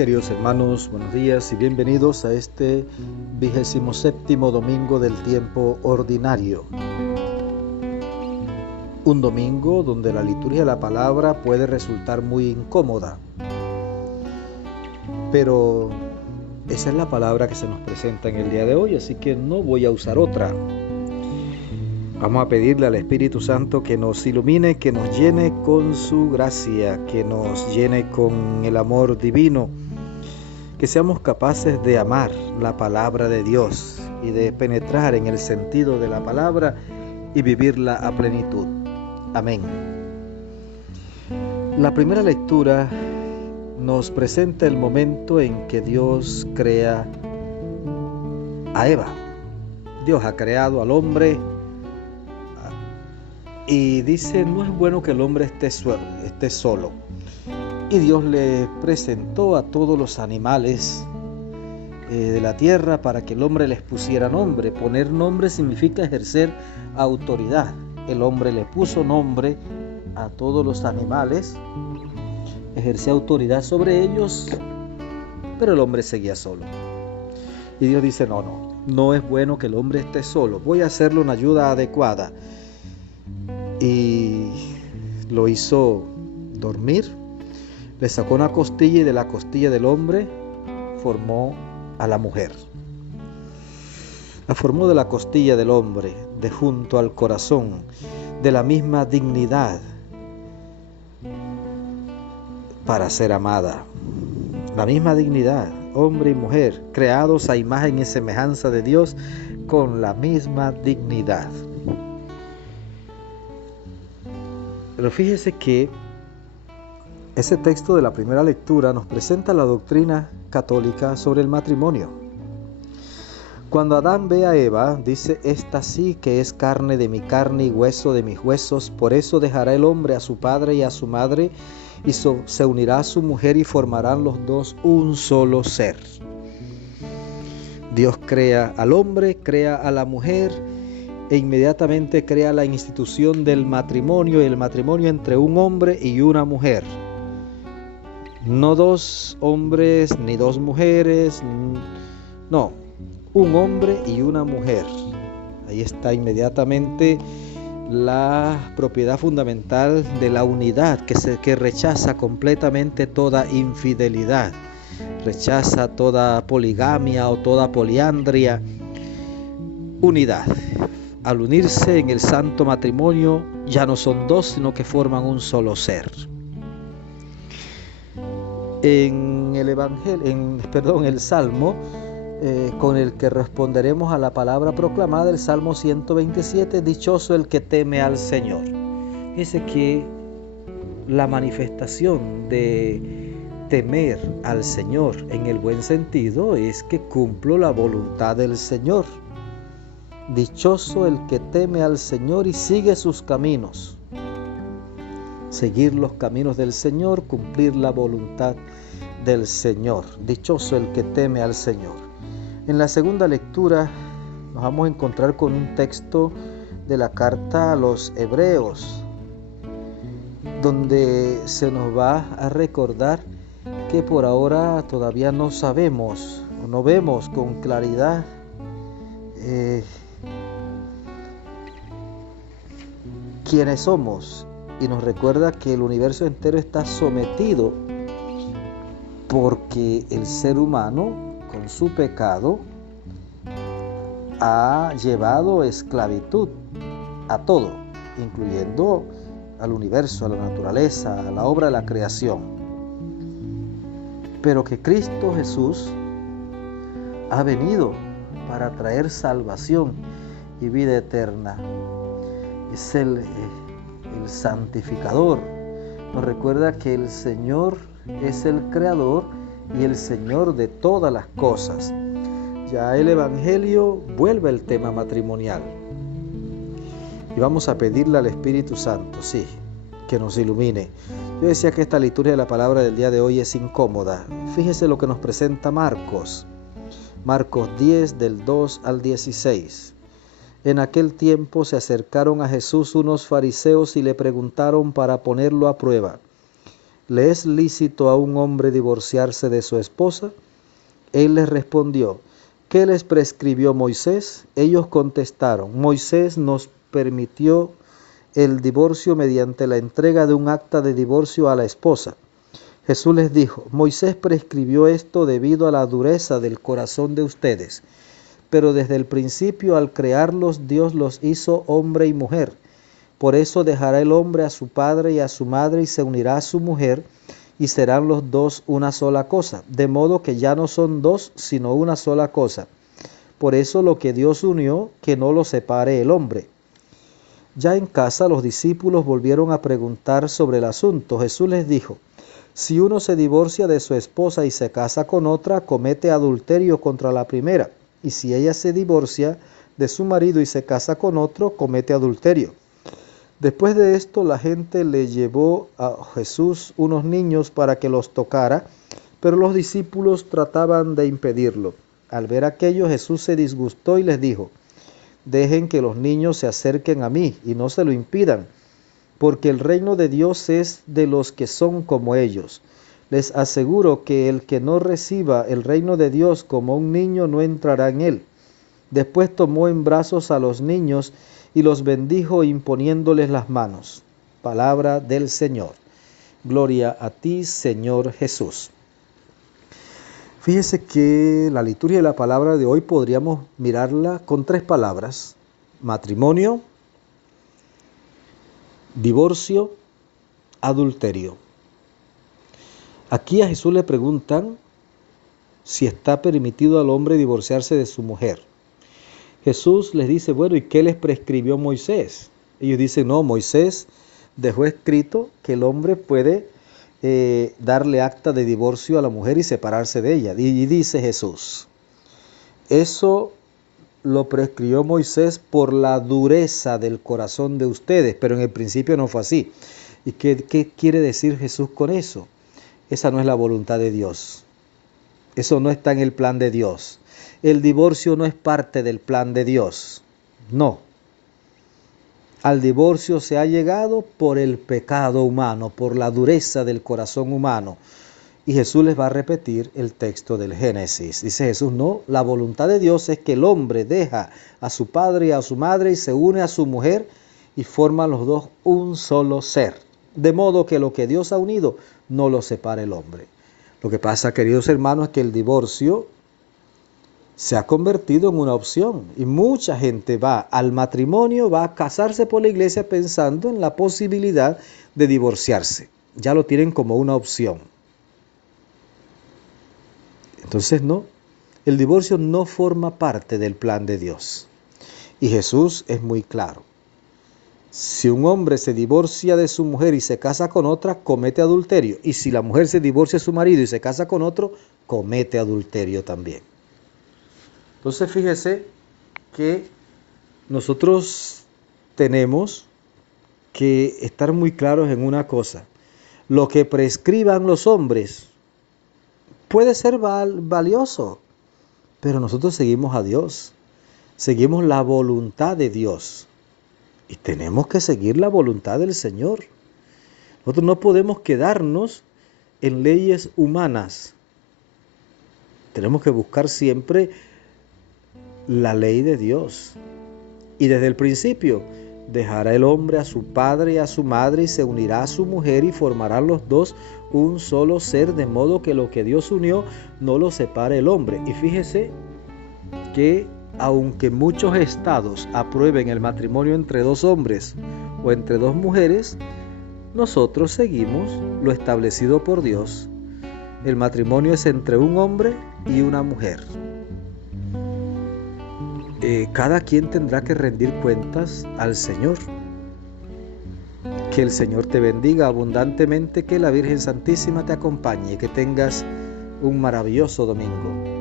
Queridos hermanos, buenos días y bienvenidos a este 27º domingo del tiempo ordinario. Un domingo donde la liturgia de la palabra puede resultar muy incómoda, pero esa es la palabra que se nos presenta en el día de hoy, así que no voy a usar otra. Vamos a pedirle al Espíritu Santo que nos ilumine, que nos llene con su gracia, que nos llene con el amor divino, que seamos capaces de amar la palabra de Dios y de penetrar en el sentido de la palabra y vivirla a plenitud. Amén. La primera lectura nos presenta el momento en que Dios crea a Eva. Dios ha creado al hombre y dice, no es bueno que el hombre esté solo. Y Dios le presentó a todos los animales de la tierra para que el hombre les pusiera nombre. Poner nombre significa ejercer autoridad. El hombre le puso nombre a todos los animales, ejercía autoridad sobre ellos, pero el hombre seguía solo. Y Dios dice, no es bueno que el hombre esté solo. Voy a hacerle una ayuda adecuada. Y lo hizo dormir. Le sacó una costilla y de la costilla del hombre formó a la mujer. La formó de la costilla del hombre, de junto al corazón, de la misma dignidad para ser amada. La misma dignidad, hombre y mujer, creados a imagen y semejanza de Dios, con la misma dignidad. Pero fíjese que ese texto de la primera lectura nos presenta la doctrina católica sobre el matrimonio. Cuando Adán ve a Eva, dice, esta sí que es carne de mi carne y hueso de mis huesos, por eso dejará el hombre a su padre y a su madre, y se unirá a su mujer y formarán los dos un solo ser. Dios crea al hombre, crea a la mujer, e inmediatamente crea la institución del matrimonio, y el matrimonio entre un hombre y una mujer. No dos hombres ni dos mujeres, no, un hombre y una mujer. Ahí está inmediatamente la propiedad fundamental de la unidad, que rechaza completamente toda infidelidad, rechaza toda poligamia o toda poliandria. Unidad. Al unirse en el santo matrimonio ya no son dos, sino que forman un solo ser. En el Salmo con el que responderemos a la palabra proclamada, el Salmo 127, dichoso el que teme al Señor. Dice que la manifestación de temer al Señor en el buen sentido es que cumplo la voluntad del Señor. Dichoso el que teme al Señor y sigue sus caminos. Seguir los caminos del Señor, cumplir la voluntad del Señor. Dichoso el que teme al Señor. En la segunda lectura nos vamos a encontrar con un texto de la carta a los Hebreos, donde se nos va a recordar que por ahora todavía no sabemos o no vemos con claridad quiénes somos, y nos recuerda que el universo entero está sometido porque el ser humano con su pecado ha llevado esclavitud a todo, incluyendo al universo, a la naturaleza, a la obra de la creación. Pero que Cristo Jesús ha venido para traer salvación y vida eterna. Es el santificador. Nos recuerda que el Señor es el creador y el Señor de todas las cosas. Ya el Evangelio vuelve al tema matrimonial. Y vamos a pedirle al Espíritu Santo, sí, que nos ilumine. Yo decía que esta liturgia de la palabra del día de hoy es incómoda. Fíjese lo que nos presenta Marcos. Marcos 10, del 2 al 16. En aquel tiempo se acercaron a Jesús unos fariseos y le preguntaron para ponerlo a prueba: ¿le es lícito a un hombre divorciarse de su esposa? Él les respondió, ¿qué les prescribió Moisés? Ellos contestaron, Moisés nos permitió el divorcio mediante la entrega de un acta de divorcio a la esposa. Jesús les dijo, Moisés prescribió esto debido a la dureza del corazón de ustedes, pero desde el principio al crearlos Dios los hizo hombre y mujer. Por eso dejará el hombre a su padre y a su madre y se unirá a su mujer, y serán los dos una sola cosa, de modo que ya no son dos, sino una sola cosa. Por eso lo que Dios unió, que no lo separe el hombre. Ya en casa los discípulos volvieron a preguntar sobre el asunto. Jesús les dijo, si uno se divorcia de su esposa y se casa con otra, comete adulterio contra la primera. Y si ella se divorcia de su marido y se casa con otro, comete adulterio. Después de esto, la gente le llevó a Jesús unos niños para que los tocara, pero los discípulos trataban de impedirlo. Al ver aquello, Jesús se disgustó y les dijo, dejen que los niños se acerquen a mí y no se lo impidan, porque el reino de Dios es de los que son como ellos. Les aseguro que el que no reciba el reino de Dios como un niño no entrará en él. Después tomó en brazos a los niños y los bendijo imponiéndoles las manos. Palabra del Señor. Gloria a ti, Señor Jesús. Fíjese que la liturgia de la palabra de hoy podríamos mirarla con 3 palabras: matrimonio, divorcio, adulterio. Aquí a Jesús le preguntan si está permitido al hombre divorciarse de su mujer. Jesús les dice, bueno, ¿y qué les prescribió Moisés? Ellos dicen, no, Moisés dejó escrito que el hombre puede darle acta de divorcio a la mujer y separarse de ella. Y dice Jesús, eso lo prescribió Moisés por la dureza del corazón de ustedes, pero en el principio no fue así. ¿Y qué quiere decir Jesús con eso? Esa no es la voluntad de Dios. Eso no está en el plan de Dios. El divorcio no es parte del plan de Dios. No. Al divorcio se ha llegado por el pecado humano, por la dureza del corazón humano. Y Jesús les va a repetir el texto del Génesis. Dice Jesús, no, la voluntad de Dios es que el hombre deja a su padre y a su madre y se une a su mujer y forman los dos un solo ser. De modo que lo que Dios ha unido no lo separa el hombre. Lo que pasa, queridos hermanos, es que el divorcio se ha convertido en una opción y mucha gente va al matrimonio, va a casarse por la iglesia pensando en la posibilidad de divorciarse. Ya lo tienen como una opción. Entonces no, el divorcio no forma parte del plan de Dios. Y Jesús es muy claro. Si un hombre se divorcia de su mujer y se casa con otra, comete adulterio. Y si la mujer se divorcia de su marido y se casa con otro, comete adulterio también. Entonces fíjese que nosotros tenemos que estar muy claros en una cosa. Lo que prescriban los hombres puede ser valioso, pero nosotros seguimos a Dios. Seguimos la voluntad de Dios. Y tenemos que seguir la voluntad del Señor. Nosotros no podemos quedarnos en leyes humanas. Tenemos que buscar siempre la ley de Dios. Y desde el principio, dejará el hombre a su padre y a su madre y se unirá a su mujer y formarán los dos un solo ser, de modo que lo que Dios unió no lo separe el hombre. Y fíjese que aunque muchos estados aprueben el matrimonio entre 2 hombres o entre 2 mujeres, nosotros seguimos lo establecido por Dios. El matrimonio es entre un hombre y una mujer. Cada quien tendrá que rendir cuentas al Señor. Que el Señor te bendiga abundantemente, que la Virgen Santísima te acompañe y que tengas un maravilloso domingo.